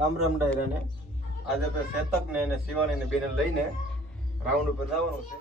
રામ રામ ડાયરાને આજે આપણે શેતક ને અને શિવાણી ને બેને લઈને રાઉન્ડ ઉપર જવાનું છે.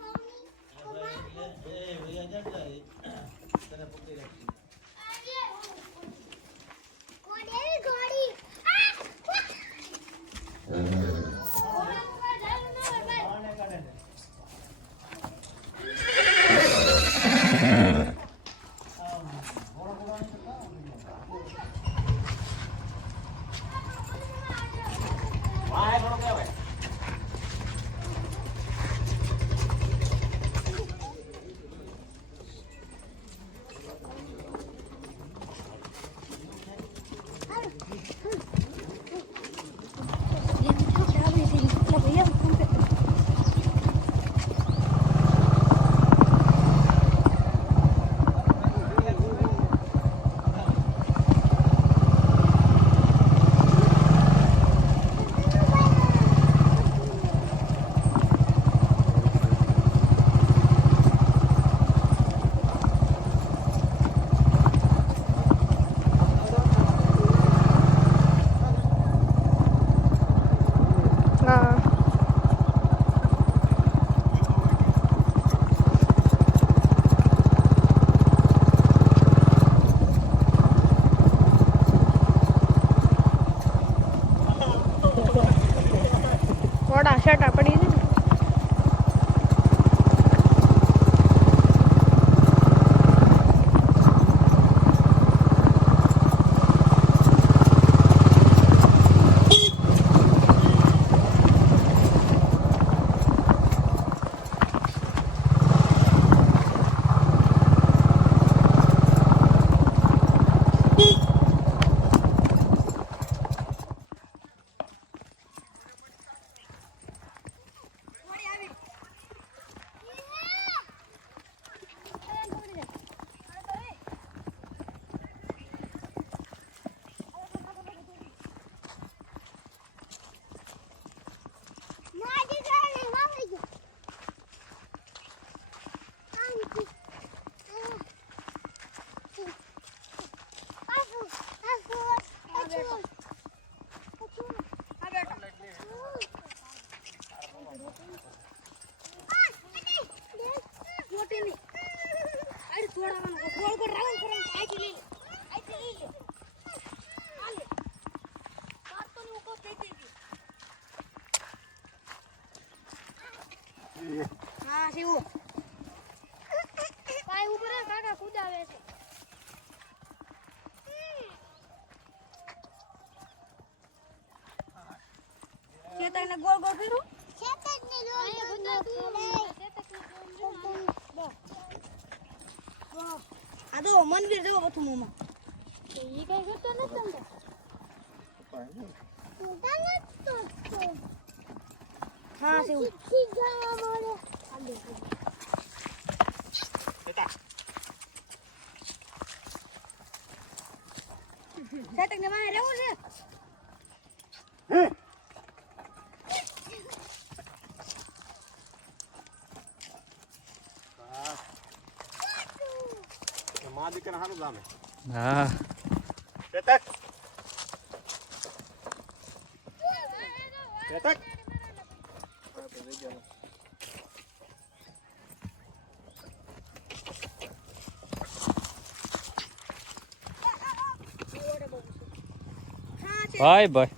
શર્ટ પડી છે. હા શિવ પાય ઉપર કાકા કુદાવે છે. ખેતરને ગોળ ગોળ કર્યું. ખેતરની ગોળ આ તો મંદિર જેવો બધું મોમાં ઈ કઈ કરતો નથી તમતો હા શિવ ખેતરને માં રહેવું છે. માં દીકરા હારું ગામે હા શેતક શેતક ભાઈ ભાઈ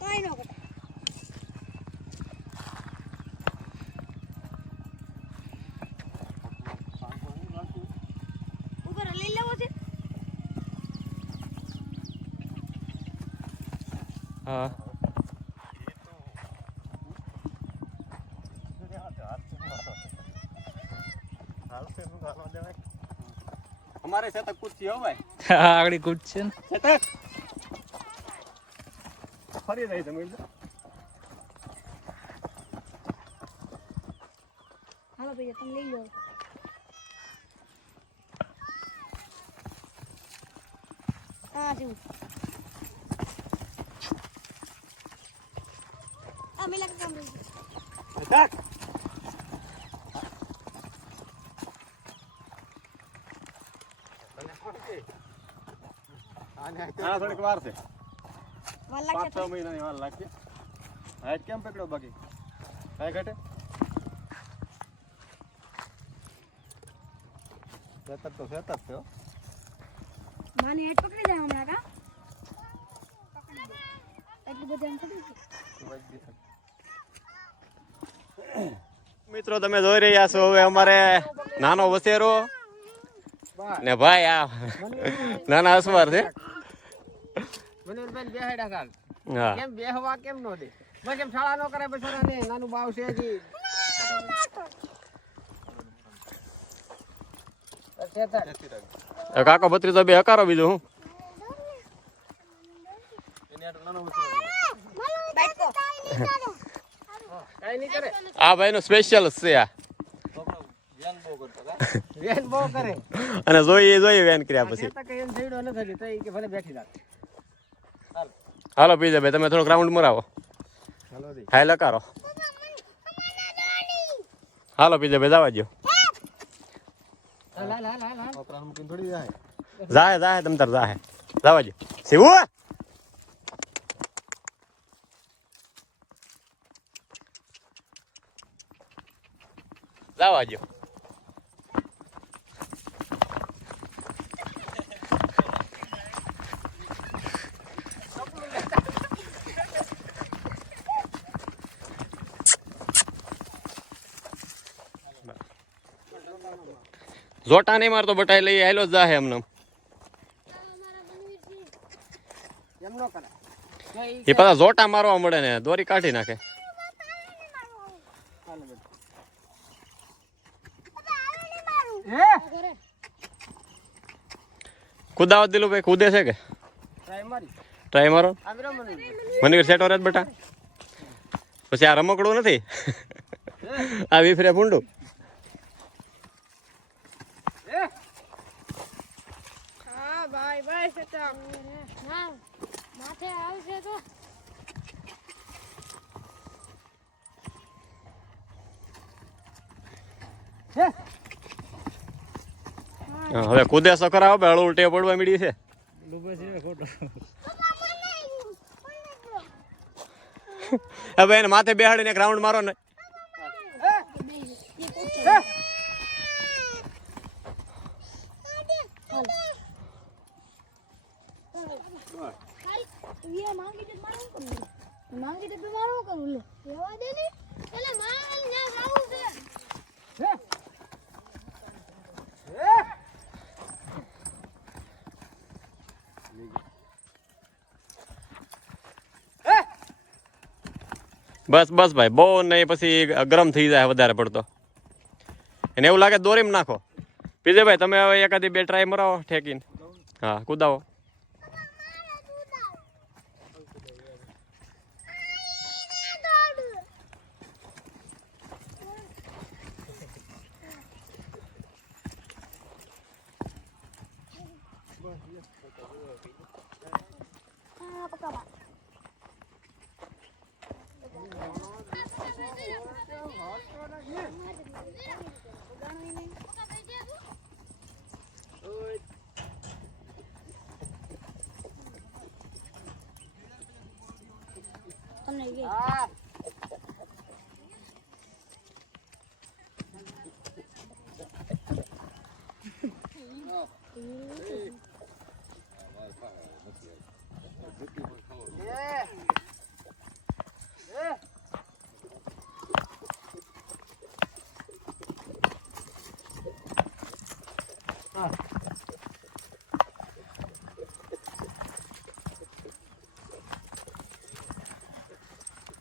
કઈ નો કરતા ઉપર લઈ લેવો છે. હા અમારે શેતક પૂછતી હો ભાઈ આગળ કૂદ છે ને શેતક ફરી રહી તમે હાલો ભાઈ તમે લઈ લો. હા શિવ આ મિલા કામ રહી શેતક થોડીક વાર છે. વાર લાગશે 5-6 મહિનાની વાર લાગશે. હાઈટ કેમ પકડ્યો બાકી કાંઈ ઘટે સેતક તો સેતક છે હો. માની હેડ પકડી જાય હમણાં કા એટલું બધું એમ થતું મિત્રો તમે જોઈ રહ્યા છો હવે અમારે નાનો વસેરો ને ભાઈ આ નાના અસવાર છે. મનોહરભાઈ બેહાડ્યા કાલ હા કેમ બેહવા કેમ નો દે બસ એમ શાળા નો કરે બસારા ને નાનું બાવ છે હજી કાકો ભત્રીજો બે હકારો બીજું હું કઈ નહીં કરે આ ભાઈ નું સ્પેશિયલ છે આ વેન બહુ કરે અને જોઈએ વેન કર્યા પછી તો કઈ એમ થઈડો નથી તો ઈ કે ભલે બેઠી રાખ હાલો પીજે ભાઈ તમે થોડોક રાઉન્ડ મરાવો હાલો દી હાય લકારો હાલો પીજે ભાઈ જવા દો હાલ હાલ હાલ હાલ જાય તમ તાર જાય જવા દો શિવું જવા દો જોટા નહીં મારતો બટાઈ લઈ આયલો જ જાહે એમને એમ નો કરે એ પાછા જોટા મારવા મળે ને દોરી કાઢી નાખે હાલ બેટા કુદાવત દિલું ભાઈ કૂદે છે કે ટ્રાય મારી ટ્રાય મારો આદરા મને મને સેટ ઓર બેટા પછી આ રમકડું નથી આ વિફરે ભૂંડું હા ભાઈ ભાઈ સટા હા માથે આવશે તો હવે કૂદે સકર આવે હળું ઉલટે પડવા મીડી છે હવે એને માથે બેહાડીને એક રાઉન્ડ મારો ને માંગી તો મારું કરું લે રેવા દે ને એટલે માંગ ને આવું છે બસ બસ ભાઈ બહુ નહીં પછી ગરમ થઈ જાય વધારે પડતો એને એવું લાગે દોરીમાં નાખો પીજે ભાઈ તમે હવે એકાદી બે ટ્રાય મરાવો ઠેકીને હા કુદાવો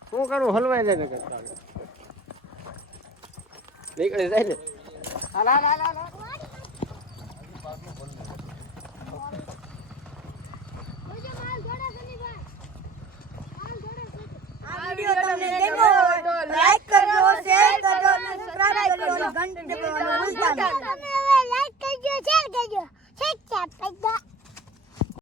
શું કરું હલવાઈ જાય ને કરતા નીકળી જાય ને હાલ હાલ હાલ હાલ લાઈક કરજો શેર કરજો અને સબસ્ક્રાઇબ કરજો ઘંટી દબાવવાનું ભૂલતા નહીં. તમે લાઈક કરજો શેર કરજો